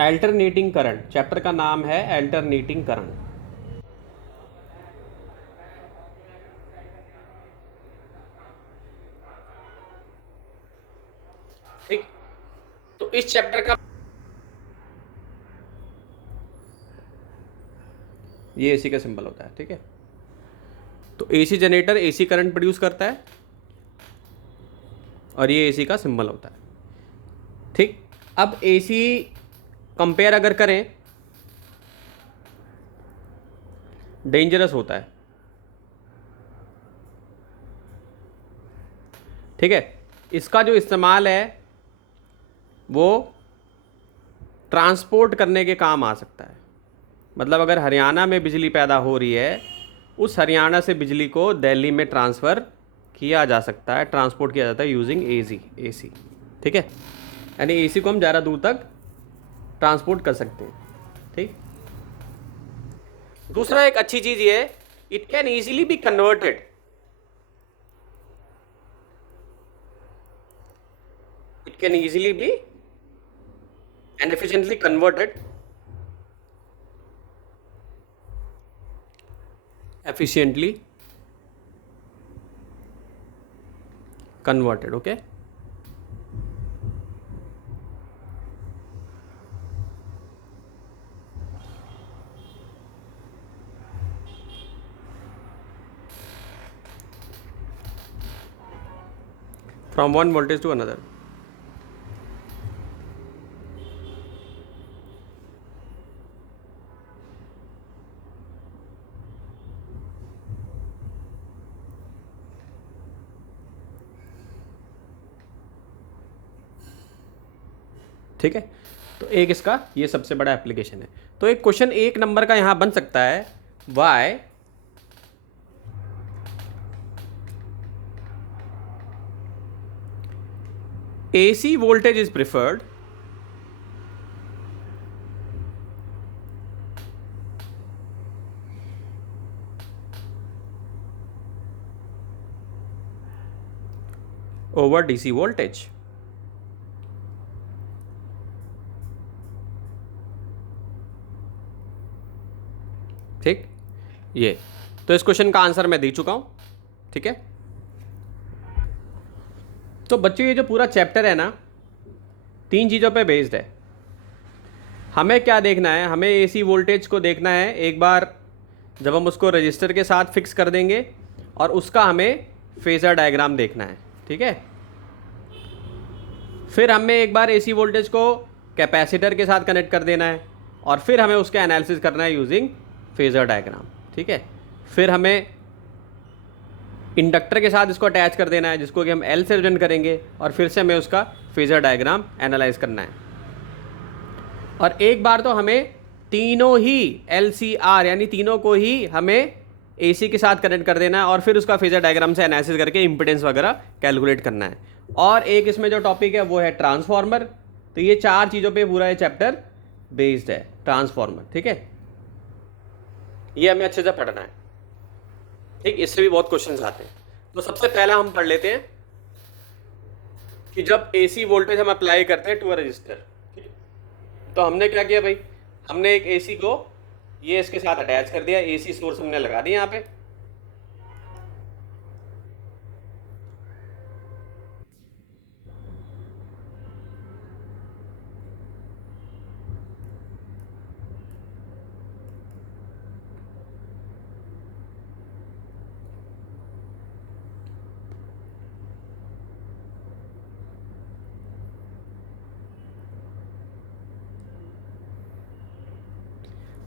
Alternating current, chapter का नाम है अल्टरनेटिंग करंट। ठीक, तो इस चैप्टर का ये एसी का सिंबल होता है। ठीक है, तो AC generator AC current produce करता है और ये एसी का सिंबल होता है। ठीक, अब एसी कंपेयर अगर करें, डेंजरस होता है। ठीक है, इसका जो इस्तेमाल है वो ट्रांसपोर्ट करने के काम आ सकता है। मतलब अगर हरियाणा में बिजली पैदा हो रही है, उस हरियाणा से बिजली को दिल्ली में ट्रांसफ़र किया जा सकता है, ट्रांसपोर्ट किया जाता है यूजिंग एसी। ठीक है, यानी एसी को हम ज़्यादा दूर तक ट्रांसपोर्ट कर सकते हैं। ठीक, दूसरा एक अच्छी चीज़ ये है, it can easily be converted, it can easily be and efficiently converted okay. From one voltage to another. ठीक है, तो एक इसका ये सबसे बड़ा एप्लीकेशन है। तो एक क्वेश्चन 1 नंबर का यहां बन सकता है, Y AC voltage is preferred over DC voltage। ठीक, ये तो इस क्वेश्चन का आंसर मैं दे चुका हूं। ठीक है, तो बच्चों ये जो पूरा चैप्टर है ना, 3 चीज़ों पे बेस्ड है। हमें क्या देखना है, हमें एसी वोल्टेज को देखना है एक बार जब हम उसको रजिस्टर के साथ फिक्स कर देंगे, और उसका हमें फेजर डायग्राम देखना है। ठीक है, फिर हमें एक बार एसी वोल्टेज को कैपेसिटर के साथ कनेक्ट कर देना है, और फिर हमें उसका एनालिसिस करना है यूजिंग फेजर डायग्राम। ठीक है, फिर हमें इंडक्टर के साथ इसको अटैच कर देना है, जिसको कि हम एल से रिप्रेजेंट करेंगे, और फिर से हमें उसका फेजर डायग्राम एनालाइज करना है। और एक बार तो हमें तीनों ही LCR यानी तीनों को ही हमें AC के साथ कनेक्ट कर देना है, और फिर उसका फेजर डायग्राम से एनालिसिस करके इंपिडेंस वगैरह कैलकुलेट करना है। और एक इसमें जो टॉपिक है वो है ट्रांसफार्मर। तो ये 4 चीज़ों पे पूरा ये चैप्टर बेस्ड है, ट्रांसफार्मर। ठीक है, ये हमें अच्छे से पढ़ना है। ठीक, इससे भी बहुत क्वेश्चन आते हैं। तो सबसे पहला हम पढ़ लेते हैं कि जब AC वोल्टेज हम अप्लाई करते हैं टू अ रजिस्टर, तो हमने क्या किया भाई, हमने एक AC को ये इसके साथ अटैच कर दिया, AC सोर्स हमने लगा दिया यहाँ पे।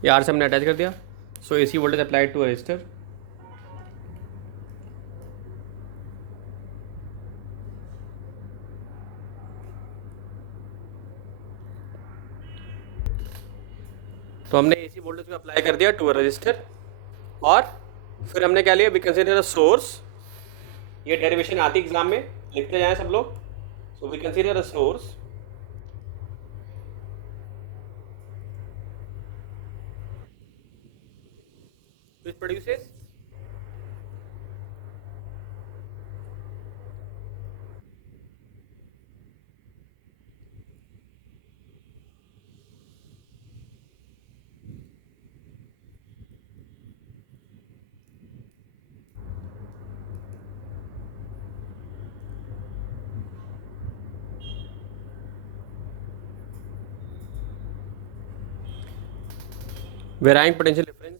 ये आर से हमने अटैच कर दिया। So AC voltage applied to resistor. तो हमने AC वोल्टेज को अप्लाई कर दिया टू अ रजिस्टर, और फिर हमने क्या लिया, वी कंसीडर अ सोर्स। ये डेरिवेशन आती एग्जाम में, लिखते जाएं सब लोग। So we consider a source which produces varying potential difference,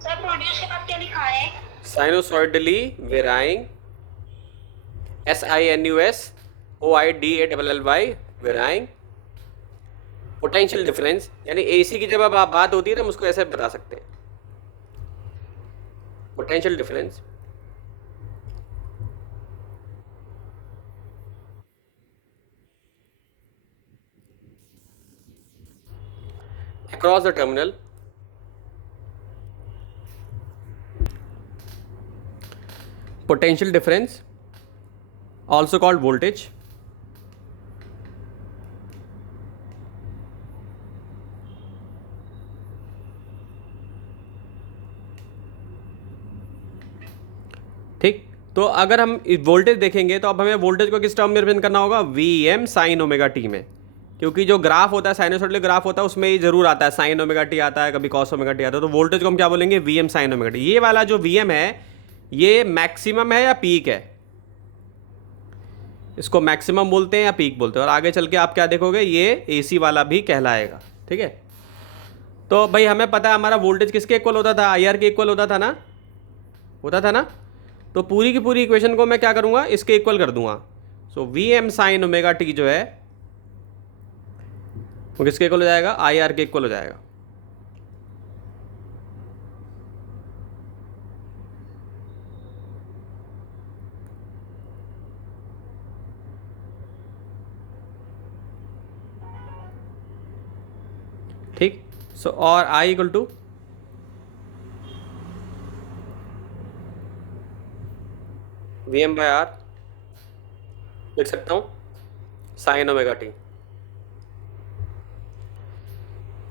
sir produce के बाद क्या लिखा है? Sinusoidally varying, SINUSOIDALLY varying potential difference, यानी एसी की जब अब आप बात होती है तो हम उसको ऐसे बता सकते हैं, potential difference across the terminal potential difference also called voltage, ठीक। तो अगर हम वोल्टेज देखेंगे तो अब हमें वोल्टेज को किस टर्म में रिप्रेजेंट करना होगा, V M sine omega T में, क्योंकि जो ग्राफ होता है साइनोसॉइडल ग्राफ होता है उसमें ये जरूर आता है साइन ओमेगा टी आता है, कभी कॉस ओमेगा टी आता है, तो वोल्टेज को हम क्या बोलेंगे, V M sine omega T. ये वाला जो वी एम है ये मैक्सिमम है या पीक है, इसको मैक्सिमम बोलते हैं या पीक बोलते हैं, और आगे चल के आप क्या देखोगे ये एसी वाला भी कहलाएगा, ठीक है। तो भाई हमें पता है हमारा वोल्टेज किसके इक्वल होता था, आई आर के इक्वल होता था ना, होता था ना। तो पूरी की पूरी इक्वेशन को मैं क्या करूंगा, इसके इक्वल कर दूंगा। So V M sine omega T जो है वो किसके इक्वल हो जाएगा, आई आर के इक्वल हो जाएगा। ठीक। सो और I equal to V M by R लिख सकता हूं साइन ओमेगा टी।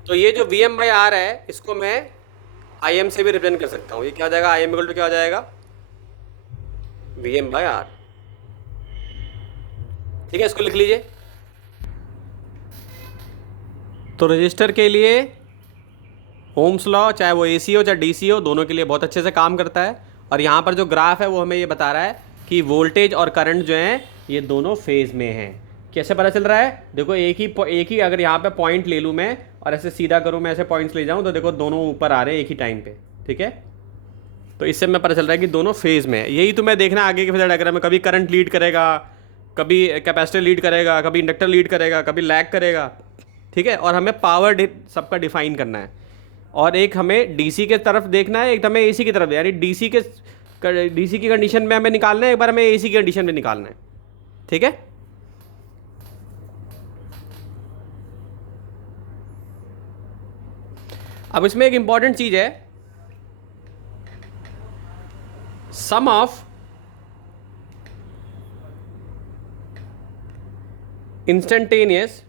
तो ये जो वी एम बाई आर है इसको मैं आई एम से भी रिप्रेजेंट कर सकता हूँ, ये क्या हो जाएगा, आई एम इक्वल टू क्या हो जाएगा, वी एम बाई आर। ठीक है, इसको लिख लीजिए। तो रजिस्टर के लिए ओम्स लॉ चाहे वो एसी हो चाहे डीसी हो दोनों के लिए बहुत अच्छे से काम करता है। और यहाँ पर जो ग्राफ है वो हमें ये बता रहा है कि वोल्टेज और करंट जो हैं ये दोनों फेज में हैं। कैसे पता चल रहा है, देखो एक ही अगर यहाँ पे पॉइंट ले लूँ मैं और ऐसे सीधा करूँ, मैं ऐसे पॉइंट्स ले जाऊँ तो देखो दोनों ऊपर आ रहे हैं एक ही टाइम पे, ठीक है। तो इससे मैं पता चल रहा है कि दोनों फेज में है। यही तो मैं देखना आगे के फेजर डायग्राम में, कभी करंट लीड करेगा, कभी कैपेसिटर लीड करेगा, कभी इंडक्टर लीड करेगा, कभी लैग करेगा, ठीक है। और हमें पावर सबका डिफाइन करना है, और एक हमें डीसी के तरफ देखना है, एक हमें एसी की तरफ, यानी डीसी की कंडीशन में हमें निकालना है, एक बार हमें एसी की कंडीशन में निकालना है, ठीक है। अब इसमें एक इंपॉर्टेंट चीज है, sum of instantaneous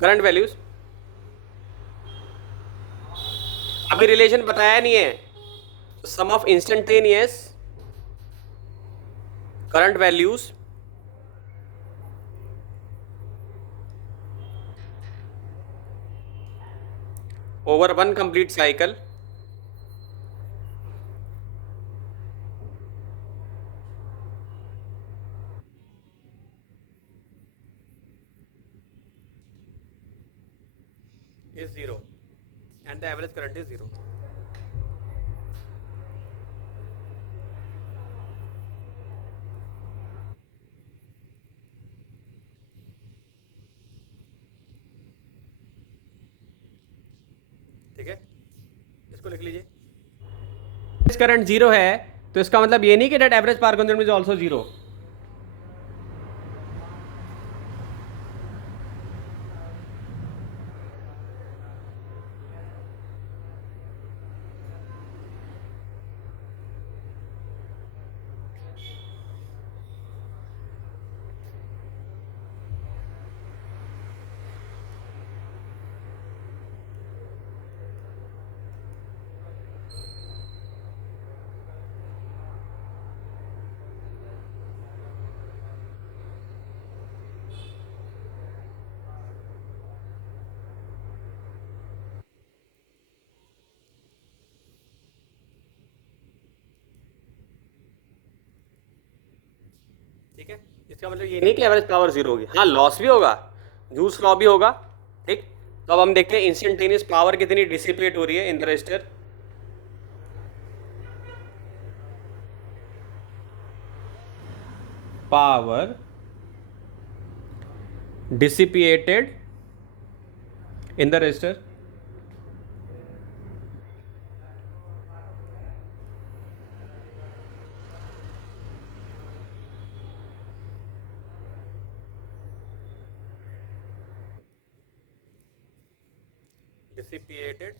current values, अभी रिलेशन बताया नहीं है, sum of instantaneous current values over one complete cycle is zero and the average current is zero. ठीक है, इसको लिख लीजिए। करंट जीरो है तो इसका मतलब ये नहीं कि that average power consumption is also zero. ठीक है, इसका मतलब ये नहीं कि एवरेज पावर जीरो होगी, हाँ लॉस भी होगा, जूस लॉ भी होगा। ठीक, तो अब हम देखते हैं इंस्टेंटेनियस पावर कितनी डिसिपेट हो रही है in the register. Power dissipated in the resistor dissipated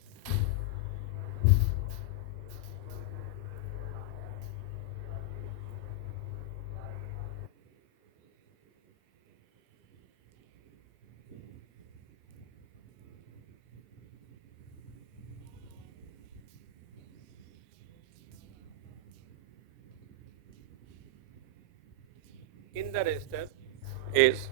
in the resistor is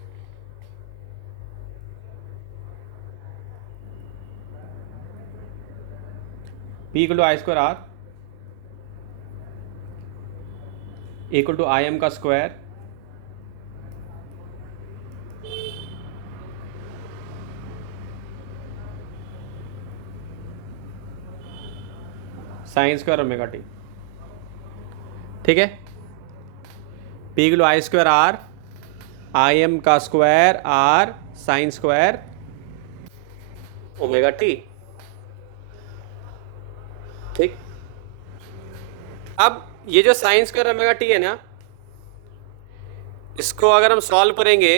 P equal to I square R equal to I m का square sine square omega T. ठीक है, P equal to I स्क्वायर R I M का square R sine square omega T. ठीक, अब ये जो sign square omega T है ना, इसको अगर हम सॉल्व करेंगे,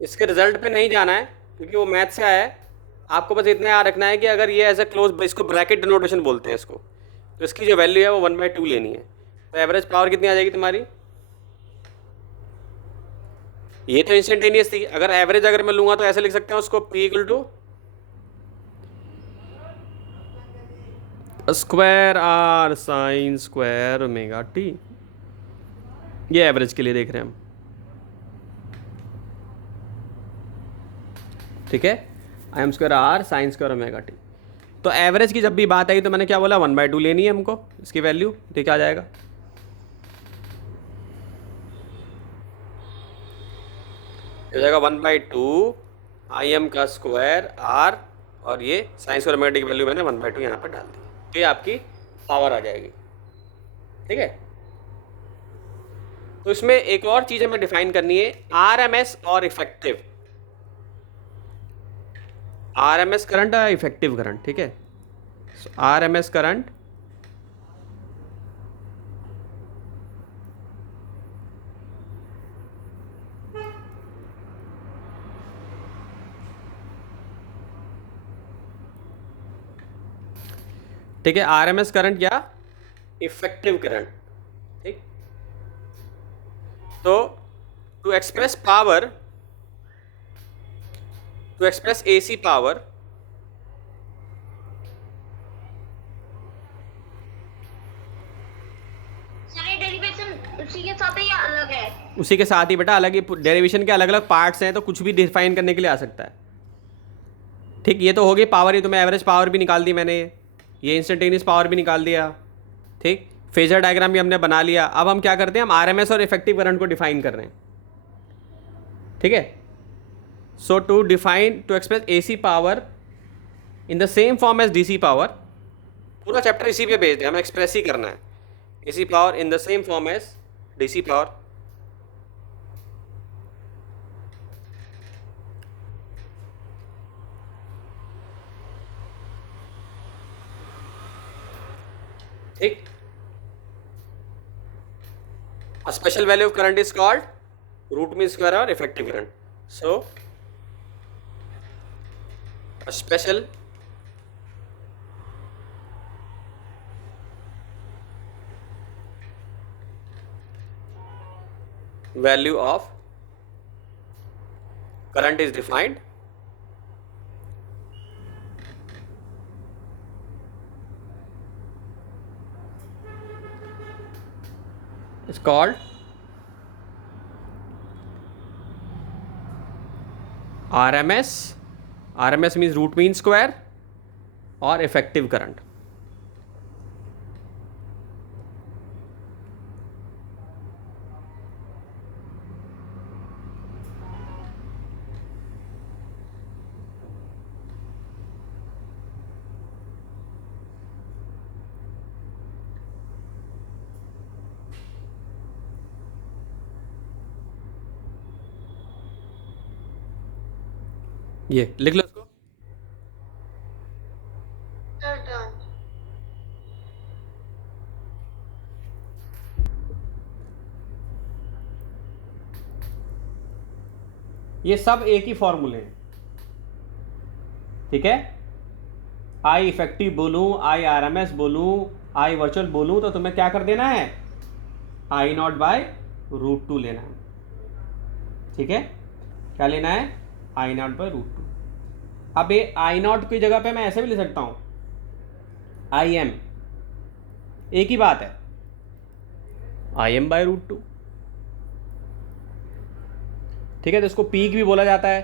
इसके रिजल्ट पे नहीं जाना है क्योंकि वो मैथ से आया है। आपको बस इतना याद रखना है कि अगर ये एज ए क्लोज, इसको ब्रैकेट डिनोटेशन बोलते हैं इसको, तो इसकी जो वैल्यू है वो 1/2 लेनी है। तो एवरेज पावर कितनी आ जाएगी तुम्हारी, ये तो इंस्टेंटेनियस थी, अगर एवरेज अगर मैं लूंगा तो ऐसे लिख सकते हैं उसको, P equal to square R sine square omega T. ये एवरेज के लिए देख रहे हैं हम। ठीक है, I M square R sine square omega T. तो एवरेज की जब भी बात आई तो मैंने क्या बोला, 1/2 लेनी है हमको इसकी वैल्यू। तो क्या आ जाएगा, हो जाएगा 1/2 आई एम का स्क्वायर R, और ये साइन स्क्वायर ओमेगा टी की वैल्यू मैंने 1/2 यहाँ पर डाल दी, तो ये आपकी पावर आ जाएगी। ठीक है, तो इसमें एक और चीज हमें डिफाइन करनी है, आरएमएस और इफेक्टिव। आरएमएस करंट और इफेक्टिव करंट। ठीक है, आरएमएस करंट ठीक है, आरएमएस करंट या इफेक्टिव करंट। ठीक, तो to express power, to express AC power, derivation उसी के साथ ही अलग है? उसी के साथ ही बेटा, अलग ही डेरिवेशन के अलग अलग पार्ट्स हैं, तो कुछ भी डिफाइन करने के लिए आ सकता है। ठीक, ये तो हो गई पावर, ही तो मैं एवरेज पावर भी निकाल दी मैंने, ये इंस्टेंटेनियस पावर भी निकाल दिया। ठीक, फेजर डायग्राम भी हमने बना लिया। अब हम क्या करते हैं, हम आरएमएस और इफेक्टिव करंट को डिफाइन कर रहे हैं। ठीक है, so to define, to express AC power in the same form as DC power, पूरा चैप्टर इसी पे बेस्ड है, हमें एक्सप्रेस ही करना है, AC power in the same form as DC power. ठीक, a special value of current is called root mean square or effective current. So a special value of current is defined is called RMS. RMS means root mean square और effective current. ये लिख लो इसको। Sir done. ये सब एक ही फॉर्मूले हैं, ठीक है। आई इफेक्टिव बोलूं, आई आर एम एस बोलूं, आई वर्चुअल बोलूं, तो तुम्हें क्या कर देना है, आई नॉट बाय √2 लेना है, ठीक है। क्या लेना है, आई नॉट बाय √2। अब ये आई नॉट की जगह पे मैं ऐसे भी ले सकता हूं, आई एम, एक ही बात है, आई एम बाय √2, ठीक है। तो इसको पीक भी बोला जाता है,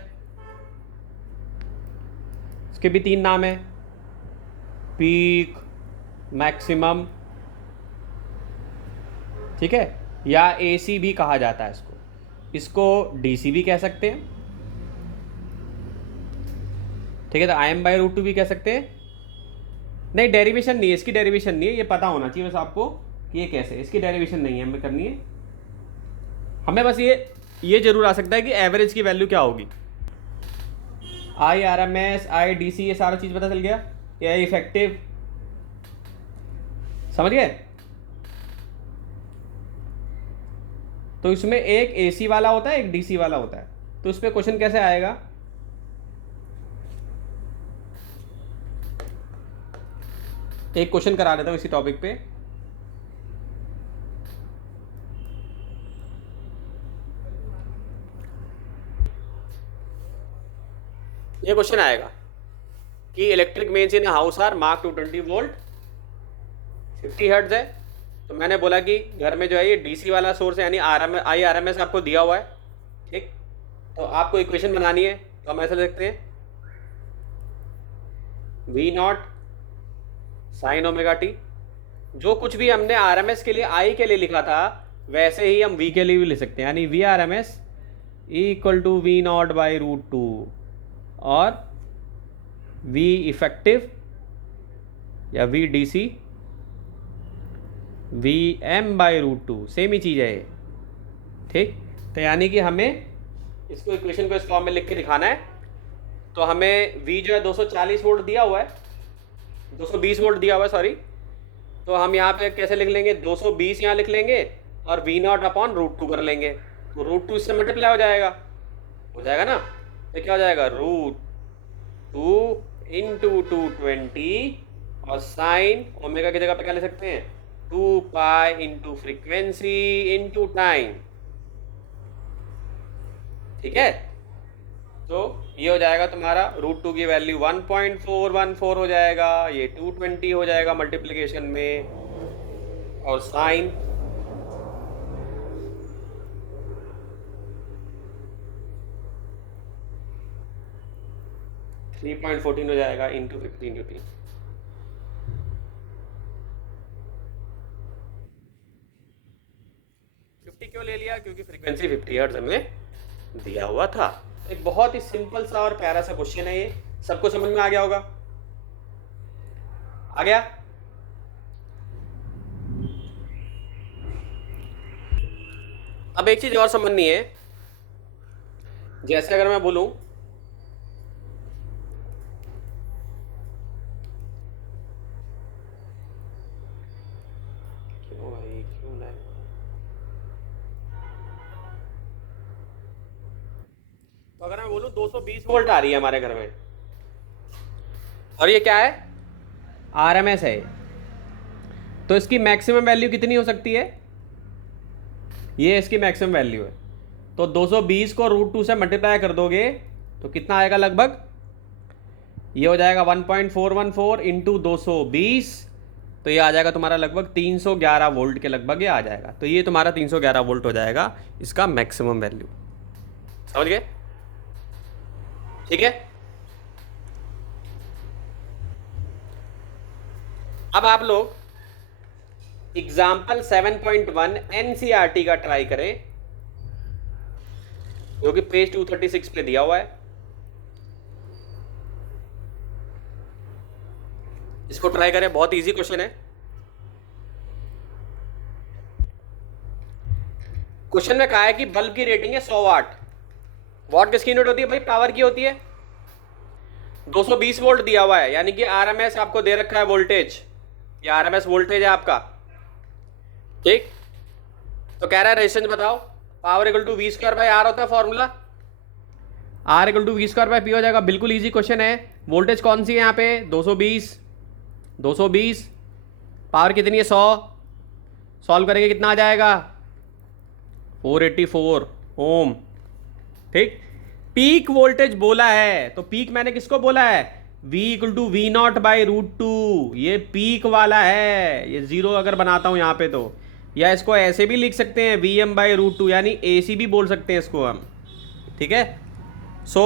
इसके भी 3 नाम है, पीक, मैक्सिमम, ठीक है, या एसी भी कहा जाता है इसको। इसको डीसी भी कह सकते हैं, ठीक है। तो आई एम बाय √2 भी कह सकते हैं। नहीं, डेरिवेशन नहीं है, इसकी डेरिवेशन नहीं है, ये पता होना चाहिए बस आपको कि ये कैसे, इसकी डेरिवेशन नहीं है हमें करनी है। हमें बस ये जरूर आ सकता है कि एवरेज की वैल्यू क्या होगी। I R M S, I D C, ये सारा चीज पता चल गया, ये इफेक्टिव, समझ गए। तो इसमें एक एसी वाला होता है, एक डीसी वाला होता है। तो इस पे क्वेश्चन कैसे आएगा, एक क्वेश्चन करा देता हूं इसी टॉपिक पे। ये क्वेश्चन आएगा कि electric mains in house are mark 220 volt, 50 hertz है। तो मैंने बोला कि घर में जो है ये डीसी वाला सोर्स है, यानी आई आर एम एस आपको दिया हुआ है, ठीक। तो आपको इक्वेशन बनानी है, तो हम ऐसा लिख सकते हैं, V naught sine omega T. जो कुछ भी हमने आर एम एस के लिए, आई के लिए लिखा था, वैसे ही हम वी के लिए भी लिख सकते हैं, यानी V R M S equal to we naught by √2 और वी इफेक्टिव या V D C V M by √2, same ही चीज़ है ये, ठीक। तो यानी कि हमें इसको इक्वेशन को इस फॉर्म में लिख के दिखाना है। तो हमें V जो है 240 वोल्ट दिया हुआ है, 220 वोल्ट दिया हुआ है, सॉरी। तो हम यहाँ पे कैसे लिख लेंगे, 220 यहाँ लिख लेंगे और V नॉट अपॉन √2 कर लेंगे, तो √2 इससे मल्टीप्लाई हो जाएगा ना। तो क्या हो जाएगा, √2 इंटू 220 और साइन ओमेगा की जगह पे क्या ले सकते हैं, 2 pi into frequency into time, ठीक है। तो ये हो जाएगा तुम्हारा √2 की वैल्यू 1.414 हो जाएगा, ये 220 हो जाएगा मल्टीप्लिकेशन में, और साइन $3.14 हो जाएगा इंटू 50 इंटू 3। क्यों ले लिया, क्योंकि फ्रीक्वेंसी 50 हर्ट्ज हमें दिया हुआ था। एक बहुत ही सिंपल सा और प्यारा सा क्वेश्चन है ये, सबको समझ में आ गया होगा, आ गया। अब एक चीज और समझनी है, जैसे अगर मैं बोलूं तो अगर मैं बोलूं 220 वोल्ट आ रही है हमारे घर में, और ये क्या है, आरएमएस है, तो इसकी मैक्सिमम वैल्यू कितनी हो सकती है, ये इसकी मैक्सिमम वैल्यू है। तो 220 को √2 से मल्टीप्लाई कर दोगे तो कितना आएगा, लगभग ये हो जाएगा 1.414 इंटू 220, तो ये आ जाएगा तुम्हारा लगभग 311 वोल्ट के लगभग ये आ जाएगा। तो ये तुम्हारा 311 वोल्ट हो जाएगा इसका मैक्सिमम वैल्यू, समझ गए, ठीक है। अब आप लोग एग्जाम्पल 7.1 एनसीईआरटी का ट्राई करें, जो कि पेज 236 पे दिया हुआ है। इसको ट्राई करें, बहुत इजी क्वेश्चन है। क्वेश्चन में कहा है कि बल्ब की रेटिंग है 100 वाट। वाट किसकी यूनिट होती है भाई, पावर की होती है, 220 वोल्ट दिया हुआ है, यानी कि आरएमएस आपको दे रखा है वोल्टेज, ये आरएमएस वोल्टेज है आपका, ठीक। तो कह रहा है रेजिस्टेंस बताओ, power equal to V square by R होता है formula, R equal to V square by P हो जाएगा। बिल्कुल इजी क्वेश्चन है। वोल्टेज कौन सी है यहाँ पे, 220, पावर कितनी है 100, सॉल्व करेंगे कितना आ जाएगा 484 ओम, ठीक। पीक वोल्टेज बोला है, तो पीक मैंने किसको बोला है, V equal to we naught by √2, ये पीक वाला है। ये जीरो अगर बनाता हूं यहां पे तो, या इसको ऐसे भी लिख सकते हैं VM बाई √2, यानी AC भी बोल सकते हैं इसको हम, ठीक है। सो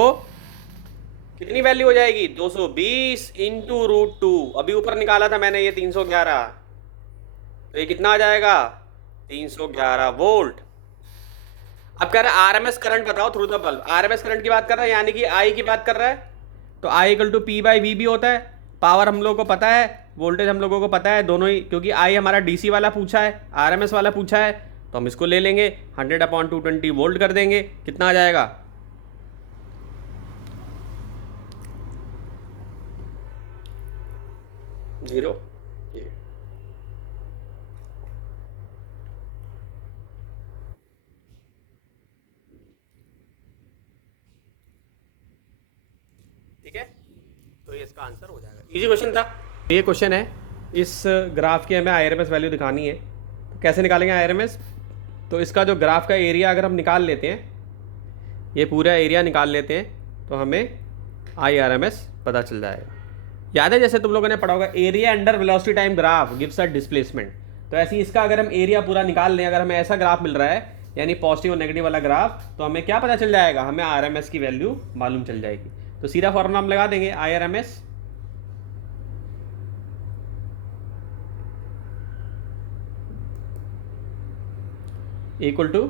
कितनी वैल्यू हो जाएगी 220 इंटू √2, अभी ऊपर निकाला था मैंने ये 311, तो ये कितना आ जाएगा 311 वोल्ट। अब कह रहा है आरएमएस करंट बताओ through the bulb, RMS current की बात कर रहा है, यानी कि आई की बात कर रहा है, तो I equal to P by V भी होता है। पावर हम लोगों को पता है, वोल्टेज हम लोगों को पता है, दोनों ही, क्योंकि आई हमारा डीसी वाला पूछा है, आरएमएस वाला पूछा है, तो हम इसको ले लेंगे 100/220 वोल्ट कर देंगे, कितना आ जाएगा 0। ठीक है, तो ये इसका आंसर हो जाएगा। इजी क्वेश्चन था ये। क्वेश्चन है, इस ग्राफ की हमें आईआरएमएस वैल्यू दिखानी है, तो कैसे निकालेंगे आईआरएमएस, तो इसका जो ग्राफ का एरिया अगर हम निकाल लेते हैं, ये पूरा एरिया निकाल लेते हैं, तो हमें आईआरएमएस पता चल जाएगा। याद है जैसे तुम लोगों ने पढ़ा होगा, area under velocity time graph gives a displacement, तो ऐसे ही इसका अगर हम एरिया पूरा निकाल लें, अगर हमें ऐसा ग्राफ मिल रहा है, यानी पॉजिटिव और नेगेटिव वाला ग्राफ, तो हमें क्या पता चल जाएगा, हमें आरएमएस की वैल्यू मालूम चल जाएगी। तो सीधा फॉर्मूला हम लगा देंगे, आईआरएमएस इक्वल टू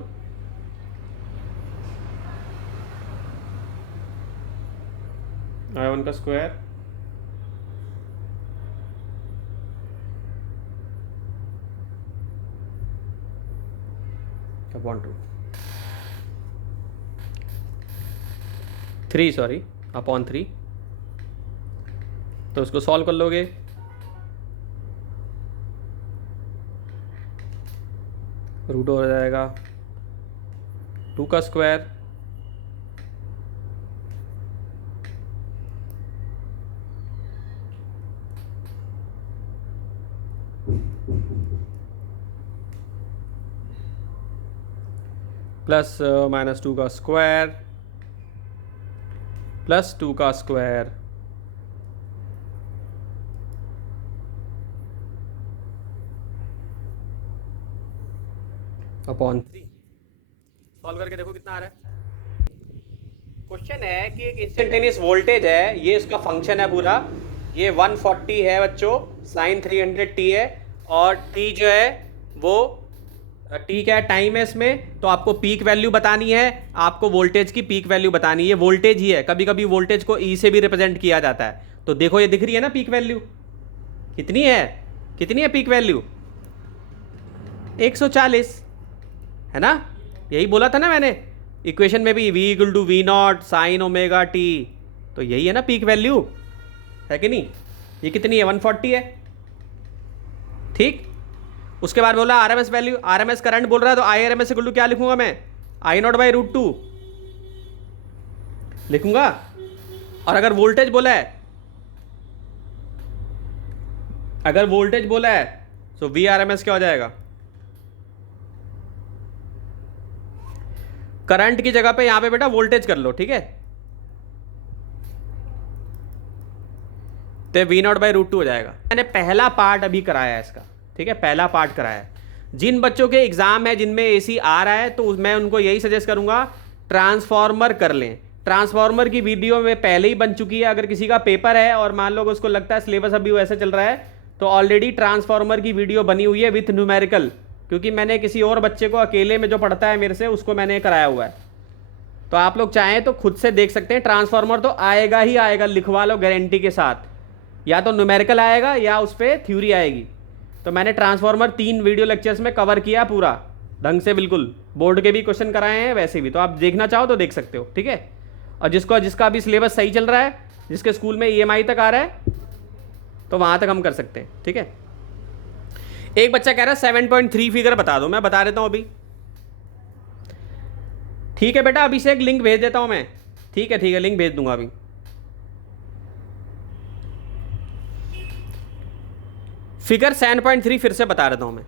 I1 का स्क्वायर अपॉन 3, तो उसको सॉल्व कर लोगे, रूट हो जाएगा 2 का स्क्वायर प्लस -2 का स्क्वायर प्लस 2 का स्क्वायर अपॉन 3। सॉल्व करके देखो कितना आ रहा है। क्वेश्चन है कि एक इंस्टेंटेनियस वोल्टेज है, ये इसका फंक्शन है पूरा, ये 140 है बच्चों, साइन 300t है, और t जो है वो t क्या है, टाइम है इसमें, तो आपको पीक वैल्यू बतानी है, आपको वोल्टेज की पीक वैल्यू बतानी है। ये वोल्टेज ही है, कभी कभी वोल्टेज को e से भी रिप्रेजेंट किया जाता है, तो देखो ये दिख रही है ना पीक वैल्यू कितनी है पीक वैल्यू 140 है ना, यही बोला था ना मैंने इक्वेशन में भी, v equal to we naught sine omega T, तो यही है ना पीक वैल्यू, है कि नहीं। ये कितनी है 140 है, ठीक। उसके बाद बोला आरएमएस वैल्यू, आरएमएस करंट बोल रहा है, तो आईआरएमएस इक्वल टू क्या लिखूंगा मैं, I0/√2 लिखूंगा। और अगर वोल्टेज बोला है, तो वी आरएमएस क्या हो जाएगा, करंट की जगह पे यहां पे बेटा वोल्टेज कर लो, ठीक है, तो V0/√2 हो जाएगा। मैंने पहला पार्ट अभी कराया है इसका, ठीक है, पहला पार्ट कराया है। जिन बच्चों के एग्जाम है जिनमें एसी आ रहा है, तो मैं उनको यही सजेस्ट करूंगा ट्रांसफॉर्मर कर लें। ट्रांसफॉर्मर की वीडियो में पहले ही बन चुकी है, अगर किसी का पेपर है और मान लो उसको लगता है सिलेबस अभी वैसे चल रहा है, तो ऑलरेडी ट्रांसफॉर्मर की वीडियो बनी हुई है विथ न्यूमेरिकल, क्योंकि मैंने किसी और बच्चे को अकेले में जो पढ़ता है मेरे से, उसको मैंने कराया हुआ है। तो आप लोग चाहें तो खुद से देख सकते हैं, ट्रांसफॉर्मर तो आएगा ही आएगा, लिखवा लो गारंटी के साथ, या तो न्यूमेरिकल आएगा या उस पर थ्योरी आएगी। तो मैंने ट्रांसफॉर्मर 3 वीडियो लेक्चर्स में कवर किया पूरा ढंग से, बिल्कुल बोर्ड के भी क्वेश्चन कराए हैं वैसे भी, तो आप देखना चाहो तो देख सकते हो, ठीक है। और जिसका अभी सिलेबस सही चल रहा है जिसके स्कूल में EMI तक आ रहा है तो वहां तक हम कर सकते हैं, ठीक है। एक बच्चा कह रहा है 7.3 फिगर बता दो, मैं बता देता हूं अभी। ठीक है बेटा, अभी से एक लिंक भेज देता हूं मैं, ठीक है, लिंक भेज दूंगा अभी। फिगर 7.3 फिर से बता देता हूं मैं।